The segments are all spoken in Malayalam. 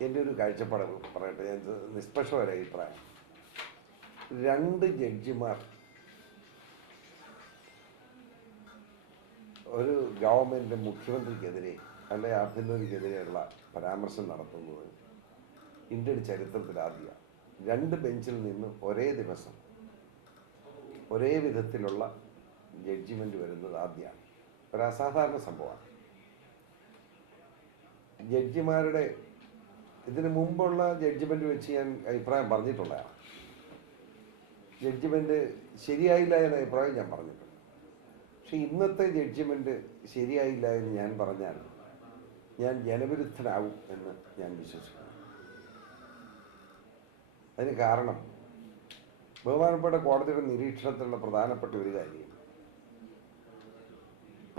എന്റെ ഒരു കാഴ്ചപ്പാട് പറയട്ടെ ഞാൻ നിഷ്പക്ഷമായ അഭിപ്രായം. രണ്ട് ജഡ്ജിമാർ ഒരു ഗവൺമെന്റ് മുഖ്യമന്ത്രിക്കെതിരെ അല്ലെ ആഭ്യന്തരക്കെതിരെയുള്ള പരാമർശം നടത്തുന്നത് ഇന്ത്യയുടെ ചരിത്രത്തിൽ ആദ്യമാണ്. രണ്ട് ബെഞ്ചിൽ നിന്ന് ഒരേ ദിവസം ഒരേ വിധത്തിലുള്ള ജഡ്ജിമെന്റ് വരുന്നത് ആദ്യമാണ്. ഒരു അസാധാരണ സംഭവമാണ്. ജഡ്ജിമാരുടെ ഇതിന് മുമ്പുള്ള ജഡ്ജ്മെന്റ് വെച്ച് ഞാൻ അഭിപ്രായം പറഞ്ഞിട്ടുള്ളതാണ്. ജഡ്ജ്മെന്റ് ശരിയായില്ല എന്ന അഭിപ്രായം ഞാൻ പറഞ്ഞിട്ടുണ്ട്. പക്ഷെ ഇന്നത്തെ ജഡ്ജ്മെന്റ് ശരിയായില്ല എന്ന് ഞാൻ പറഞ്ഞാൽ ഞാൻ ജനവിരുദ്ധനാവും എന്ന് ഞാൻ വിശ്വസിക്കുന്നു. അതിന് കാരണം ബഹുമാനപ്പെട്ട കോടതിയുടെ നിരീക്ഷണത്തിലുള്ള പ്രധാനപ്പെട്ട ഒരു കാര്യം.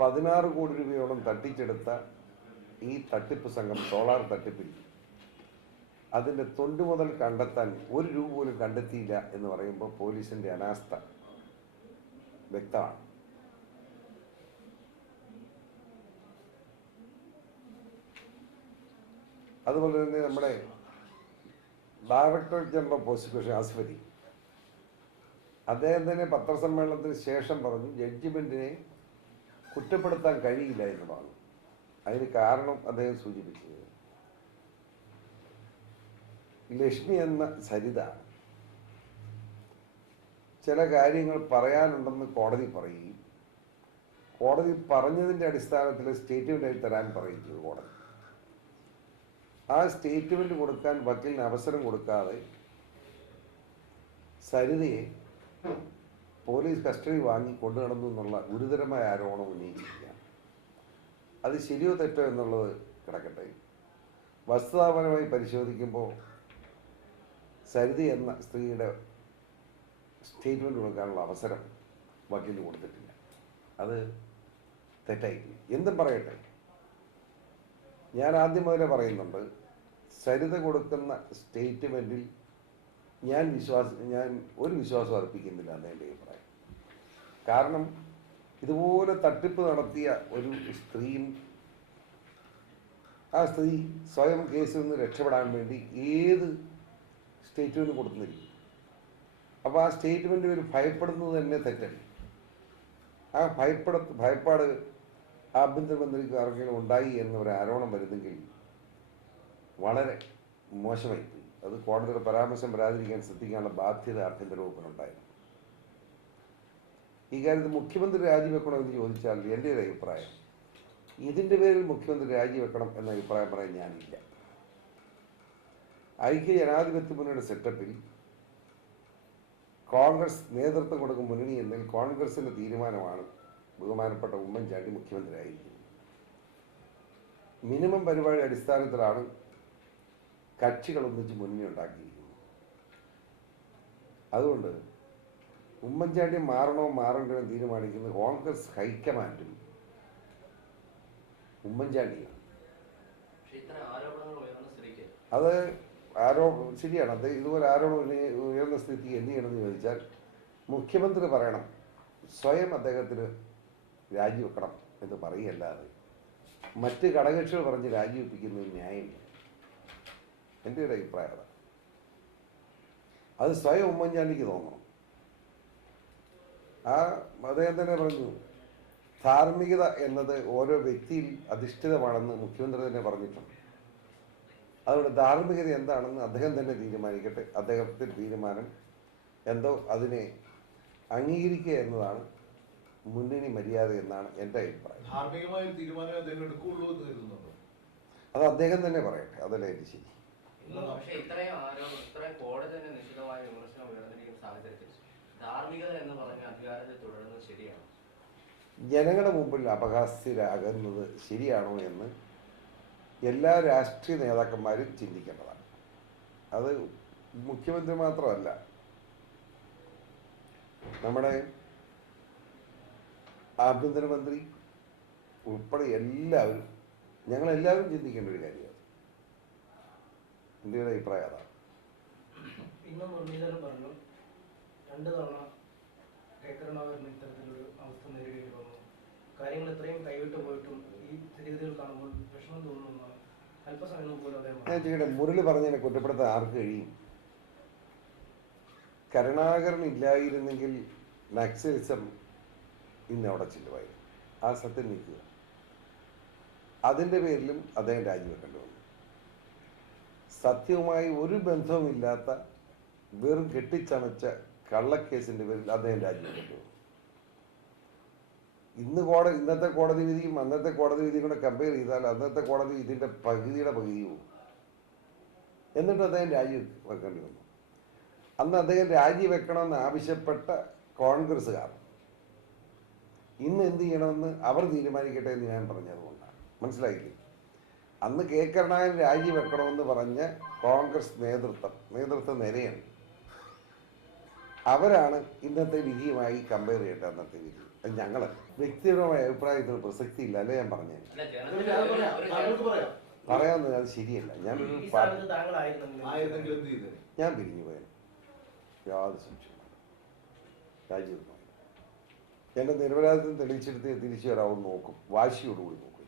പതിനാറ് കോടി രൂപയോളം തട്ടിച്ചെടുത്ത ഈ തട്ടിപ്പ് സംഘം സോളാർ തട്ടിപ്പിൽ അതിന്റെ തൊണ്ട് മുതൽ കണ്ടെത്താൻ ഒരു രൂപ പോലും കണ്ടെത്തിയില്ല എന്ന് പറയുമ്പോൾ പോലീസിന്റെ അനാസ്ഥ വ്യക്തമാണ്. അതുപോലെ തന്നെ നമ്മുടെ ഡയറക്ടർ ജനറൽ പ്രോസിക്യൂഷൻ ആസ്ഫരി അദ്ദേഹം തന്നെ പത്രസമ്മേളനത്തിന് ശേഷം പറഞ്ഞു ജഡ്ജ്മെന്റിനെ കുറ്റപ്പെടുത്താൻ കഴിയില്ല എന്ന് പറഞ്ഞു. അതിന് കാരണം അദ്ദേഹം സൂചിപ്പിച്ചത്. ലക്ഷ്മി എന്ന സരിത ചില കാര്യങ്ങൾ പറയാനുണ്ടെന്ന് കോടതി പറയുകയും കോടതി പറഞ്ഞതിന്റെ അടിസ്ഥാനത്തിൽ സ്റ്റേറ്റ്മെന്റ് തരാൻ പറയുകയും കോടതി. ആ സ്റ്റേറ്റ്മെന്റ് കൊടുക്കാൻ വക്കീലിന് അവസരം കൊടുക്കാതെ സരിതയെ പോലീസ് കസ്റ്റഡി വാങ്ങി കൊണ്ടു നടന്നു എന്നുള്ള ഗുരുതരമായ ആരോപണം ഉന്നയിച്ചിരിക്കുകയാണ്. അത് ശരിയോ തെറ്റോ എന്നുള്ളത് കിടക്കട്ടെ. വസ്തുതാപരമായി പരിശോധിക്കുമ്പോൾ സരിത എന്ന സ്ത്രീയുടെ സ്റ്റേറ്റ്മെന്റ് കൊടുക്കാനുള്ള അവസരം വക്കീലിന് കൊടുത്തിട്ടില്ല. അത് തെറ്റായിട്ടില്ല എന്തും പറയട്ടെ. ഞാൻ ആദ്യം മുതലേ പറയുന്നുണ്ട് സരിത കൊടുക്കുന്ന സ്റ്റേറ്റ്മെന്റിൽ ഞാൻ വിശ്വാസ ഞാൻ ഒരു വിശ്വാസം അർപ്പിക്കുന്നില്ല എന്ന് എന്റെ അഭിപ്രായം. കാരണം ഇതുപോലെ തട്ടിപ്പ് നടത്തിയ ഒരു സ്ത്രീയും ആ സ്ത്രീ സ്വയം കേസിൽ നിന്ന് രക്ഷപ്പെടാൻ വേണ്ടി ഏത് സ്റ്റേറ്റ്മെന്റ് കൊടുത്തിരിക്കും അപ്പോൾ ആ സ്റ്റേറ്റ്മെന്റ് ഒരു ഭയപ്പെടുന്നത് തന്നെ തെറ്റാണ്. ആ ഭയപ്പെട ഭയപ്പാട് ആഭ്യന്തരമന്ത്രിക്ക് ആർക്കെങ്കിലും ഉണ്ടായി എന്നൊരു ആരോപണം വരുന്നെങ്കിൽ വളരെ മോശമായി അത് കോടതിയുടെ പരാമർശം വരാതിരിക്കാൻ ശ്രദ്ധിക്കാനുള്ള ബാധ്യത ആഭ്യന്തര വകുപ്പിനുണ്ടായിരുന്നു ഈ കാര്യത്തിൽ മുഖ്യമന്ത്രി രാജിവെക്കണോ എന്ന് ചോദിച്ചാൽ എന്റെ ഒരു അഭിപ്രായം ഇതിന്റെ പേരിൽ മുഖ്യമന്ത്രി രാജിവെക്കണം എന്ന അഭിപ്രായം പറയാൻ ഞാനില്ല. ഐക്യ ജനാധിപത്യ മുന്നണിയുടെ സെറ്റപ്പിൽ കോൺഗ്രസ് നേതൃത്വം കൊടുക്കും മുന്നണി എന്നതിൽ കോൺഗ്രസിന്റെ തീരുമാനമാണ് ബഹുമാനപ്പെട്ട ഉമ്മൻചാണ്ടി മുഖ്യമന്ത്രിയായിരിക്കുന്നത്. മിനിമം പരിപാടി അടിസ്ഥാനത്തിലാണ് കക്ഷികൾ ഒന്നിച്ച് മുന്നണി ഉണ്ടാക്കിയിരിക്കുന്നത്. അതുകൊണ്ട് ഉമ്മൻചാണ്ടി മാറണോ മാറണ്ടോ എന്ന് തീരുമാനിക്കുന്നത് കോൺഗ്രസ് ഹൈക്കമാൻഡും ഉമ്മൻചാണ്ടിയാണ്. അത് ആരോ ശരിയാണ് അത് ഇതുപോലെ ആരോടും ഉയർന്ന സ്ഥിതി എന്ത് ചെയ്യണമെന്ന് ചോദിച്ചാൽ മുഖ്യമന്ത്രി പറയണം സ്വയം അദ്ദേഹത്തിന് രാജിവെക്കണം എന്ന് പറയുകയല്ലാതെ മറ്റ് ഘടകകക്ഷികൾ പറഞ്ഞ് രാജിവെപ്പിക്കുന്നത് ന്യായമില്ല. എന്റെ ഒരു അഭിപ്രായം അത് സ്വയം ഉമ്മൻചാണ്ടിക്ക് തോന്നണം. ആ അദ്ദേഹം തന്നെ പറഞ്ഞു ധാർമ്മികത എന്നത് ഓരോ വ്യക്തിയിൽ അധിഷ്ഠിതമാണെന്ന് മുഖ്യമന്ത്രി തന്നെ പറഞ്ഞിട്ടുണ്ട്. അതുകൊണ്ട് ധാർമ്മികത എന്താണെന്ന് അദ്ദേഹം തന്നെ തീരുമാനിക്കട്ടെ. അദ്ദേഹത്തിന്റെ തീരുമാനം എന്തോ അതിനെ അംഗീകരിക്കുക എന്നതാണ് മുന്നണി മര്യാദ എന്നാണ് എന്റെ അഭിപ്രായം. ധാർമ്മികമായ തീരുമാനം അദ്ദേഹം എടുക്കുള്ളൂ എന്ന് കരുതുന്നുണ്ടോ? അത് അദ്ദേഹം തന്നെ പറയട്ടെ. അതല്ലേ എന്റെ ശരി. ഇന്ന് പക്ഷെ ഇത്രയും ആരോപണം ഇത്രയും കോടതി തന്നെ നിശ്ചിതമായ വിമർശനം ഉയർന്നിരിക്കുന്ന സാഹചര്യത്തിൽ ധാർമ്മികത എന്ന് പറഞ്ഞ അധികാരത്തിൽ തുടരുന്നത് ശരിയാണ്? ജനങ്ങളുടെ മുമ്പിൽ അപഹാസ്യരാകുന്നത് ശരിയാണോ എന്ന് എല്ലാ രാഷ്ട്രീയ നേതാക്കന്മാരും ചിന്തിക്കേണ്ടതാണ്. അത് മുഖ്യമന്ത്രി മാത്രമല്ല. നമ്മുടെ ആഭ്യന്തരമന്ത്രി ഉൾപ്പെടെ എല്ലാവരും ഞങ്ങളെല്ലാവരും ചിന്തിക്കേണ്ട ഒരു കാര്യമാണ്. ഒരു അഭിപ്രായം അതാണ്. പറഞ്ഞു തവണ അവസ്ഥ കാര്യങ്ങൾ ഇത്രയും വിഷമം തോന്നുന്നതാണ് അല്പസമയം മുമ്പ് പോലും അദ്ദേഹം ഞാൻ ചോദിക്കട്ടെ മുരളി പറഞ്ഞതിനെ കുറ്റപ്പെടുത്താൻ ആർക്ക് കഴിയും? കരുണാകരൻ ഇല്ലായിരുന്നെങ്കിൽ നക്സലിസം ഇന്ന് അവിടെ ചെല്ലുമായിരുന്നു. ആ സത്യം നീക്കുക. അതിന്റെ പേരിലും അദ്ദേഹം രാജിവെക്കേണ്ടി വന്നു. സത്യവുമായി ഒരു ബന്ധവുമില്ലാത്ത വെറും കെട്ടിച്ചമച്ച കള്ളക്കേസിന്റെ പേരിൽ അദ്ദേഹം രാജിവെക്കേണ്ടി വന്നു. ഇന്ന് കോടതി ഇന്നത്തെ കോടതി വിധിയും അന്നത്തെ കോടതി വിധിയും കൂടെ കമ്പയർ ചെയ്താൽ അന്നത്തെ കോടതി ഇതിന്റെ പകുതിയുടെ പോകും. എന്നിട്ട് അദ്ദേഹം രാജി വെക്കേണ്ടി വന്നു. അന്ന് അദ്ദേഹം രാജിവെക്കണമെന്ന് ആവശ്യപ്പെട്ട കോൺഗ്രസ്സുകാർ ഇന്ന് എന്ത് ചെയ്യണമെന്ന് അവർ തീരുമാനിക്കട്ടെ എന്ന് ഞാൻ പറഞ്ഞതുകൊണ്ടാണ് മനസ്സിലായില്ലേ? അന്ന് കെ കരുണാകരൻ രാജിവെക്കണമെന്ന് പറഞ്ഞ കോൺഗ്രസ് നേതൃത്വം നേതൃത്വം നിരയാണ് അവരാണ് ഇന്നത്തെ വിധിയുമായി കമ്പയർ ചെയ്യേണ്ട അന്നത്തെ വിധി. അത് ഞങ്ങൾ. വ്യക്തിപരമായ അഭിപ്രായത്തിന് പ്രസക്തി ഇല്ല അല്ലേ ഞാൻ പറഞ്ഞു പറയാമെന്ന് അത് ശരിയല്ല. ഞാൻ ഞാൻ പിരിഞ്ഞു പോയത് യാതൊരു സംശയമാണ് രാജ്യത്ത് എന്റെ നിരപരാധിത്വം തെളിയിച്ചെടുത്ത് തിരിച്ചു വരാൻ നോക്കും. വാശിയോടുകൂടി നോക്കും.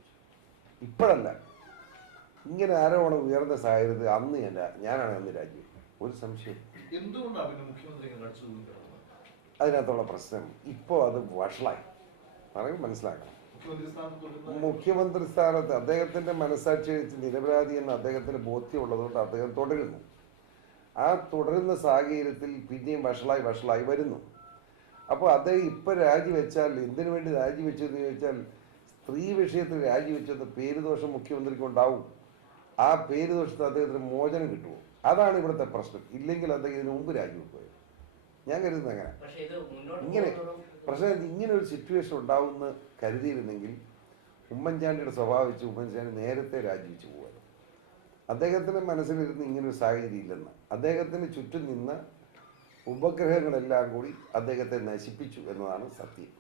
ഇപ്പോഴല്ല. ഇങ്ങനെ ആരോപണം ഉയർന്ന സാഹചര്യത്തിൽ അന്ന് ഞാൻ ഞാനാണ് അന്ന് രാജ്യം. ഒരു സംശയം. എന്തുകൊണ്ടാണ് പിന്നെ മുഖ്യമന്ത്രി അതിനകത്തുള്ള പ്രശ്നം ഇപ്പോൾ അത് വഷളായി. പറയും മനസ്സിലാക്കണം. മുഖ്യമന്ത്രി സ്ഥാനത്ത് അദ്ദേഹത്തിന്റെ മനസ്സാക്ഷി വെച്ച് നിരപരാധി എന്ന് അദ്ദേഹത്തിന് ബോധ്യമുള്ളതുകൊണ്ട് അദ്ദേഹം തുടരുന്നു. ആ തുടരുന്ന സാഹചര്യത്തിൽ പിന്നെയും വഷളായി വഷളായി വരുന്നു. അപ്പോൾ അദ്ദേഹം ഇപ്പം രാജിവെച്ചാൽ എന്തിനു വേണ്ടി രാജിവെച്ചു എന്ന് ചോദിച്ചാൽ സ്ത്രീ വിഷയത്തിൽ രാജിവെച്ചത് പേരുദോഷം മുഖ്യമന്ത്രിക്ക് ഉണ്ടാവും. ആ പേര് ദോഷത്തിൽ അദ്ദേഹത്തിന് മോചനം കിട്ടുമോ അതാണ് ഇവിടുത്തെ പ്രശ്നം. ഇല്ലെങ്കിൽ അദ്ദേഹം ഇതിനു മുമ്പ് രാജിവെക്കുമായിരുന്നു ഞാൻ കരുതുന്നത് അങ്ങനെ. ഇങ്ങനെ പ്രശ്നം ഇങ്ങനെ ഒരു സിറ്റുവേഷൻ ഉണ്ടാവുമെന്ന് കരുതിയിരുന്നെങ്കിൽ ഉമ്മൻചാണ്ടിയുടെ സ്വഭാവം വെച്ച് ഉമ്മൻചാണ്ടി നേരത്തെ രാജിവെച്ച് പോകുമായിരുന്നു അദ്ദേഹത്തിന്റെ മനസ്സിലിരുന്ന് ഇങ്ങനൊരു സാഹചര്യം ഇല്ലെന്ന്. അദ്ദേഹത്തിന് ചുറ്റും നിന്ന ഉപഗ്രഹങ്ങളെല്ലാം കൂടി അദ്ദേഹത്തെ നശിപ്പിച്ചു എന്നതാണ് സത്യം.